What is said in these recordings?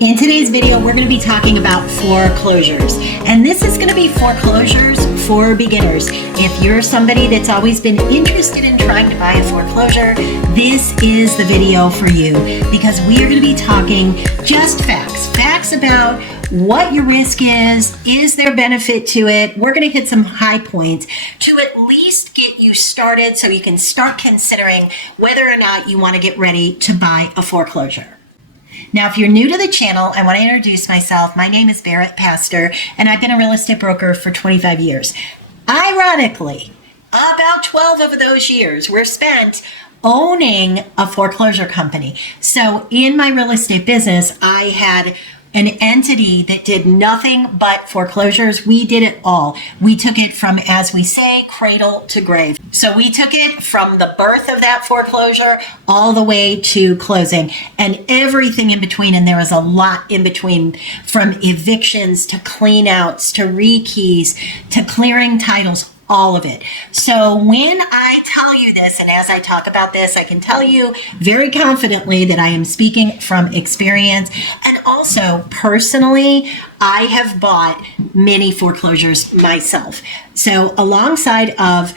In today's video, we're going to be talking about foreclosures, and this is going to be foreclosures for beginners. If you're somebody that's always been interested in trying to buy a foreclosure, this is the video for you, because we are going to be talking just facts about what your risk is there benefit to it. We're going to hit some high points to at least get you started so you can start considering whether or not you want to get ready to buy a foreclosure. Now, if you're new to the channel, I want to introduce myself. My name is Barrett Pastor, and I've been a real estate broker for 25 years. Ironically, about 12 of those years were spent owning a foreclosure company. So in my real estate business, I had an entity that did nothing but foreclosures. We did it all. We took it from, as we say, cradle to grave. So we took it from the birth of that foreclosure all the way to closing and everything in between. And there was a lot in between, from evictions to clean outs to rekeys to clearing titles, all of it. So when I tell you this, and as I talk about this, I can tell you very confidently that I am speaking from experience. And also personally, I have bought many foreclosures myself. So alongside of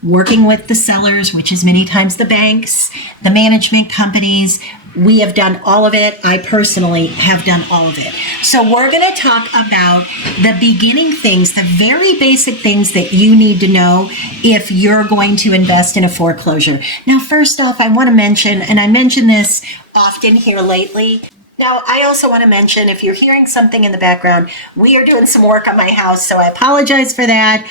working with the sellers, which is many times the banks, the management companies, we have done all of it. I personally have done all of it. So we're going to talk about the beginning things, the very basic things that you need to know if you're going to invest in a foreclosure. Now, first off, I want to mention, and I mention this often here lately. Now, I also want to mention, if you're hearing something in the background, we are doing some work on my house, so I apologize for that.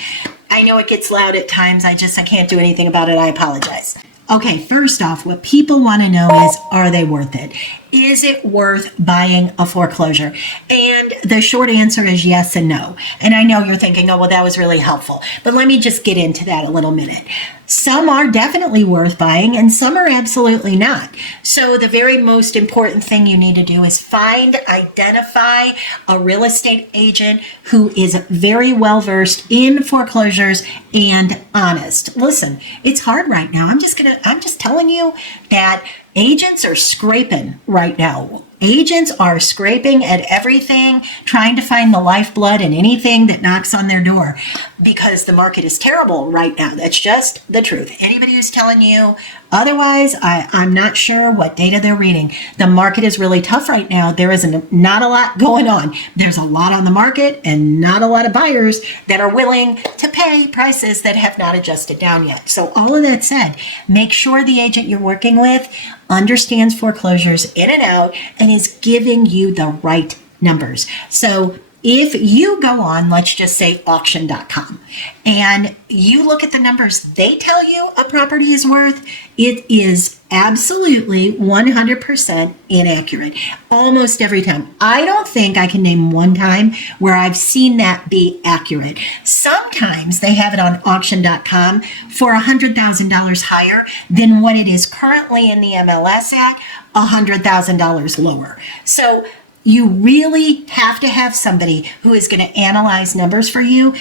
I know it gets loud at times. I can't do anything about it. I apologize. Okay, first off, what people want to know is, are they worth it? Is it worth buying a foreclosure? And the short answer is yes and no. And I know you're thinking, oh, well, that was really helpful. But let me just get into that a little minute. Some are definitely worth buying and some are absolutely not. So the very most important thing you need to do is identify a real estate agent who is very well versed in foreclosures and honest. Listen, it's hard right now. I'm just telling you that agents are scraping right now. Agents are scraping at everything, trying to find the lifeblood in anything that knocks on their door, because the market is terrible right now. That's just the truth. Anybody who's telling you otherwise, I'm not sure what data they're reading. The market is really tough right now. There is not a lot going on. There's a lot on the market and not a lot of buyers that are willing to pay prices that have not adjusted down yet. So all of that said, make sure the agent you're working with understands foreclosures in and out and is giving you the right numbers. So if you go on, let's just say auction.com, and you look at the numbers they tell you a property is worth, it is absolutely 100% inaccurate almost every time. I don't think I can name one time where I've seen that be accurate. Sometimes they have it on auction.com for $100,000 higher than what it is currently in the MLS at, $100,000 lower. So you really have to have somebody who is going to analyze numbers for you.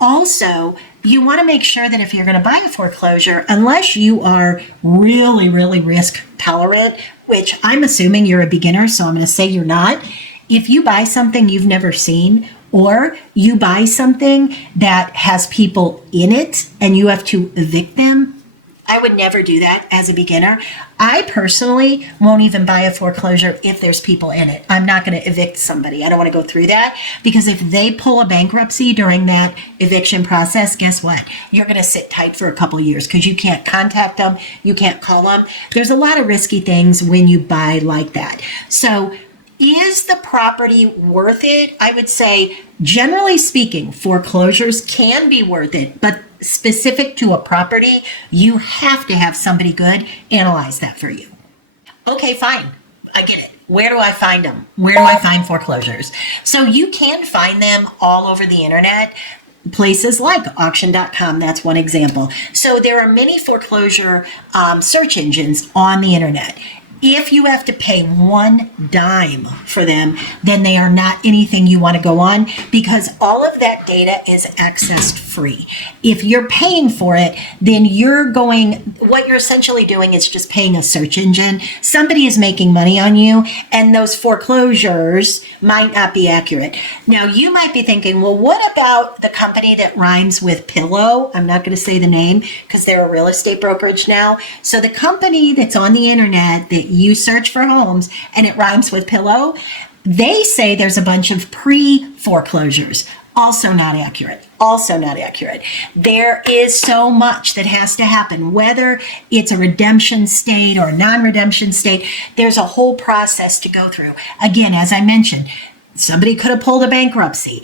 Also, you want to make sure that if you're going to buy a foreclosure, unless you are really, really risk tolerant, which I'm assuming you're a beginner, so I'm going to say you're not. If you buy something you've never seen, or you buy something that has people in it and you have to evict them, I would never do that as a beginner. I personally won't even buy a foreclosure if there's people in it. I'm not going to evict somebody. I don't want to go through that, because if they pull a bankruptcy during that eviction process, guess what? You're going to sit tight for a couple of years because you can't contact them. You can't call them. There's a lot of risky things when you buy like that. So is the property worth it? I would say, generally speaking, foreclosures can be worth it, but specific to a property, you have to have somebody good analyze that for you. Okay, fine. I get it. Where do I find them? Where do I find foreclosures? So you can find them all over the internet. Places like auction.com, that's one example. So there are many foreclosure search engines on the internet. If you have to pay one dime for them, then they are not anything you want to go on, because all of that data is accessed free. If you're paying for it, then what you're essentially doing is just paying a search engine. Somebody is making money on you, and those foreclosures might not be accurate. Now, you might be thinking, well, what about the company that rhymes with pillow? I'm not going to say the name because they're a real estate brokerage now. So the company that's on the internet that you search for homes and it rhymes with pillow, they say there's a bunch of pre-foreclosures. Also not accurate. Also not accurate. There is so much that has to happen, whether it's a redemption state or a non-redemption state. There's a whole process to go through. Again, as I mentioned, somebody could have pulled a bankruptcy.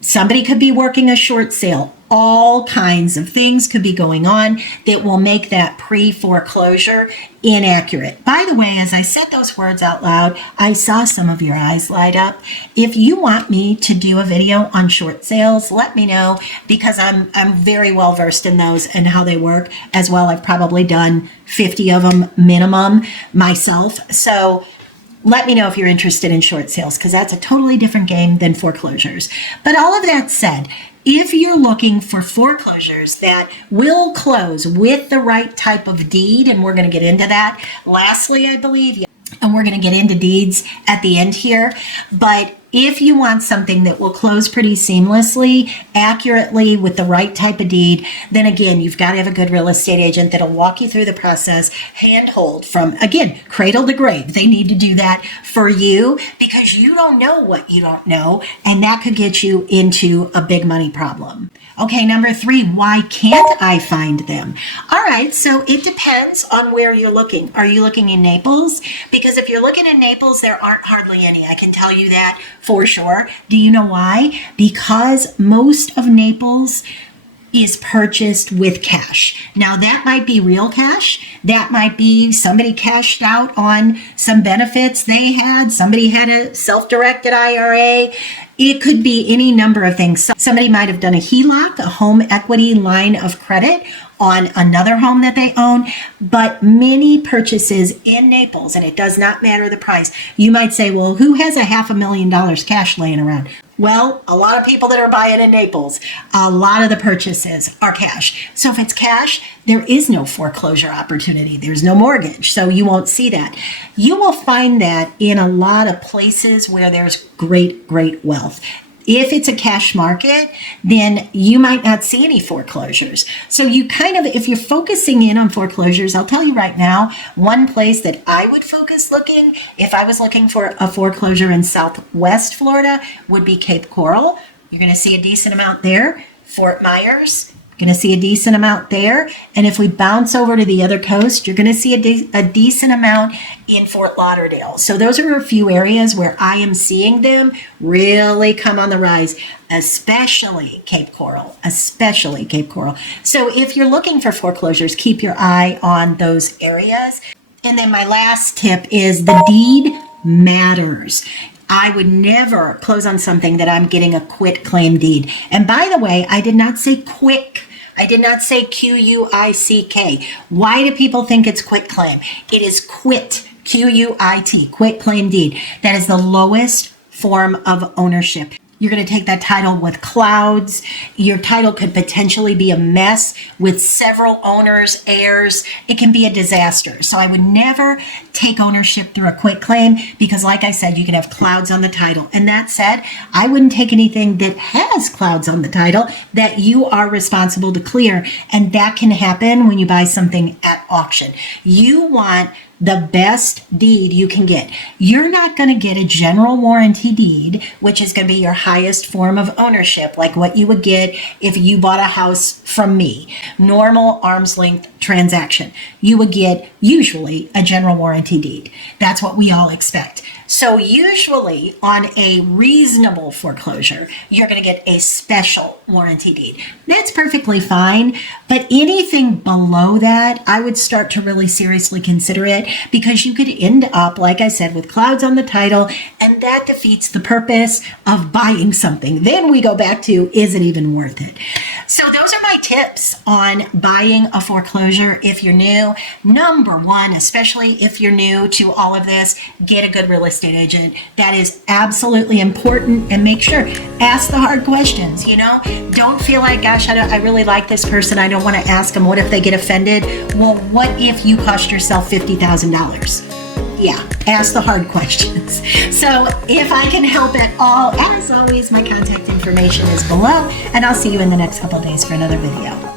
Somebody could be working a short sale. All kinds of things could be going on that will make that pre-foreclosure inaccurate. By the way, as I said those words out loud, I saw some of your eyes light up. If you want me to do a video on short sales, let me know, because I'm very well versed in those and how they work as well. I've probably done 50 of them minimum myself. So let me know if you're interested in short sales, because that's a totally different game than foreclosures. But all of that said, if you're looking for foreclosures that will close with the right type of deed, and we're going to get into that lastly, I believe, and we're going to get into deeds at the end here, but if you want something that will close pretty seamlessly, accurately, with the right type of deed, then again, you've got to have a good real estate agent that'll walk you through the process, handhold from, again, cradle to grave. They need to do that for you, because you don't know what you don't know, and that could get you into a big money problem. Okay, number 3, why can't I find them? All right, so it depends on where you're looking. Are you looking in Naples? Because if you're looking in Naples, there aren't hardly any. I can tell you that for sure. Do you know why? Because most of Naples is purchased with cash. Now, that might be real cash. That might be somebody cashed out on some benefits they had. Somebody had a self-directed IRA. It could be any number of things. Somebody might have done a HELOC, a home equity line of credit, on another home that they own. But many purchases in Naples, and it does not matter the price. You might say, well, who has a $500,000 cash laying around? Well, a lot of people that are buying in Naples, a lot of the purchases are cash. So if it's cash, there is no foreclosure opportunity. There's no mortgage, so you won't see that. You will find that in a lot of places where there's great wealth. If it's a cash market, then you might not see any foreclosures. So you if you're focusing in on foreclosures, I'll tell you right now, one place that I would focus looking, if I was looking for a foreclosure in Southwest Florida, would be Cape Coral. You're going to see a decent amount there. Fort Myers, going to see a decent amount there. And if we bounce over to the other coast, you're going to see a decent amount in Fort Lauderdale. So those are a few areas where I am seeing them really come on the rise, especially Cape Coral, So if you're looking for foreclosures, keep your eye on those areas. And then my last tip is the deed matters. I would never close on something that I'm getting a quit claim deed. And by the way, I did not say quick. I did not say Q-U-I-C-K. Why do people think it's quit claim? It is quit, Q-U-I-T, quit claim deed. That is the lowest form of ownership. You're going to take that title with clouds. Your title could potentially be a mess with several owners, heirs. It can be a disaster. So I would never take ownership through a quit claim, because like I said, you can have clouds on the title. And that said, I wouldn't take anything that has clouds on the title that you are responsible to clear. And that can happen when you buy something at auction. You want the best deed you can get. You're not going to get a general warranty deed, which is going to be your highest form of ownership, like what you would get if you bought a house from me. Normal arm's length transaction. You would get usually a general warranty deed. That's what we all expect. So usually on a reasonable foreclosure, you're going to get a special warranty deed. That's perfectly fine, but anything below that, I would start to really seriously consider it, because you could end up, like I said, with clouds on the title, and that defeats the purpose of buying something. Then we go back to, is it even worth it? So those are my tips on buying a foreclosure foreclosure if you're new. Number one, especially if you're new to all of this, get a good real estate agent. That is absolutely important, and make sure, ask the hard questions, Don't feel like, gosh, I really like this person, I don't want to ask them. What if they get offended? Well, what if you cost yourself $50,000? Yeah, ask the hard questions. So if I can help at all, as always, my contact information is below, and I'll see you in the next couple of days for another video.